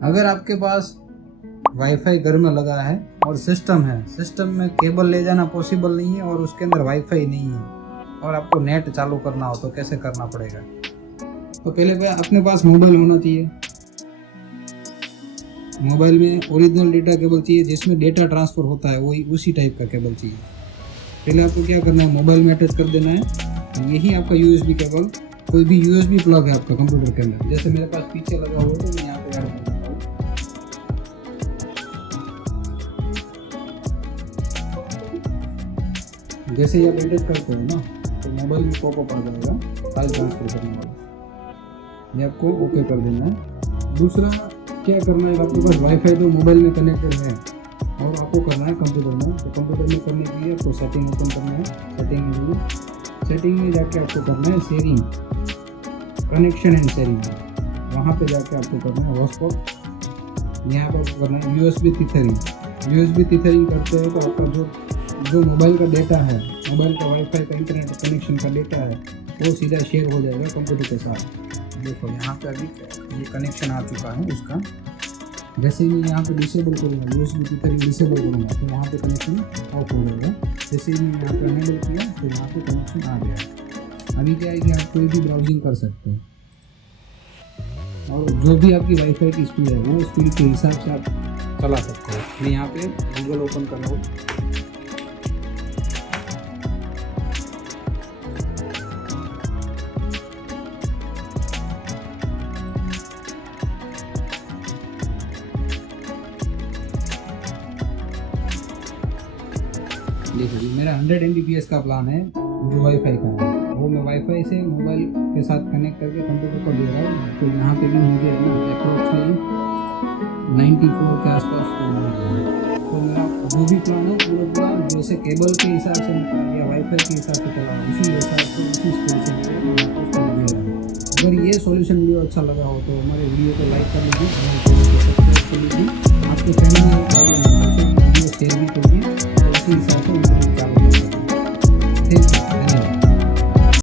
अगर आपके पास वाईफाई घर में लगा है और सिस्टम है, सिस्टम में केबल ले जाना पॉसिबल नहीं है और उसके अंदर वाईफाई नहीं है और आपको नेट चालू करना हो तो कैसे करना पड़ेगा? तो पहले अपने पास मोबाइल होना चाहिए। मोबाइल में ओरिजिनल डेटा केबल चाहिए, जिसमें डेटा ट्रांसफ़र होता है वही उसी टाइप का केबल चाहिए। पहले आपको क्या करना है, मोबाइल में अटैच कर देना है। यही आपका यूएसबी केबल, कोई भी यूएसबी प्लग है आपका कंप्यूटर के अंदर, जैसे मेरे पास पीछे लगा हुआ है तो मैं यहाँ पे ऐड कर देता हूँ। जैसे ही आप एडिट करते हो ना तो मोबाइल में पॉपअप आ जाएगा फाइल ट्रांसफर करने वाला, ये आपको ओके कर देना है। दूसरा क्या करना है, आपके पास वाईफाई तो मोबाइल में कनेक्टेड है और आपको करना है कंप्यूटर में। तो कंप्यूटर में करने के लिए आपको सेटिंग ओपन करना है। सेटिंग में जाके आपको करना है शेयरिंग, कनेक्शन एंड शेयरिंग, वहाँ पे जाके आपको करना है हॉटस्पॉट। यहाँ पर आपको करना है यूएसबी टीथरिंग करते हैं तो आपका जो मोबाइल का डेटा है, मोबाइल का वाईफाई का इंटरनेट कनेक्शन का डेटा है वो सीधा शेयर हो जाएगा कंप्यूटर के साथ। देखो यहाँ पे अभी ये कनेक्शन आ चुका है उसका। जैसे ही मैं यहाँ पे डिसेबल करूँगा, यूएसबी टीथरिंग डिसेबल करूँगा तो यहाँ पे कनेक्शन ऑफ हो जाएगा। जैसे ही मैं यहाँ पे हैंडल किया तो यहाँ पे कनेक्शन आ गया। अभी क्या है कि आप कोई भी ब्राउजिंग कर सकते हैं और जो भी आपकी वाईफाई की स्पीड है वो स्पीड के हिसाब से आप चला सकते हो। मैं यहाँ पे गूगल ओपन कर रहा हूँ। देखिए मेरा 100 Mbps का प्लान है जो वाईफाई का है, वो मैं वाईफाई से मोबाइल के साथ कनेक्ट करके कंप्यूटर को दे रहा हूँ। तो यहाँ पे भी मुझे अप्रोक्सीमेटली 94 के आसपास तो मेरा जो भी प्लान है पूरा जैसे केबल के हिसाब से या वाईफाई के हिसाब से चला उसी हिसाब से उसी स्पीड से दे रहा हूँ। अगर ये सॉल्यूशन वीडियो अच्छा लगा हो तो हमारे वीडियो को लाइक कर लीजिए, हमारे चैनल को सब्सक्राइब कर लीजिए। आपके फैमिली में प्रॉब्लम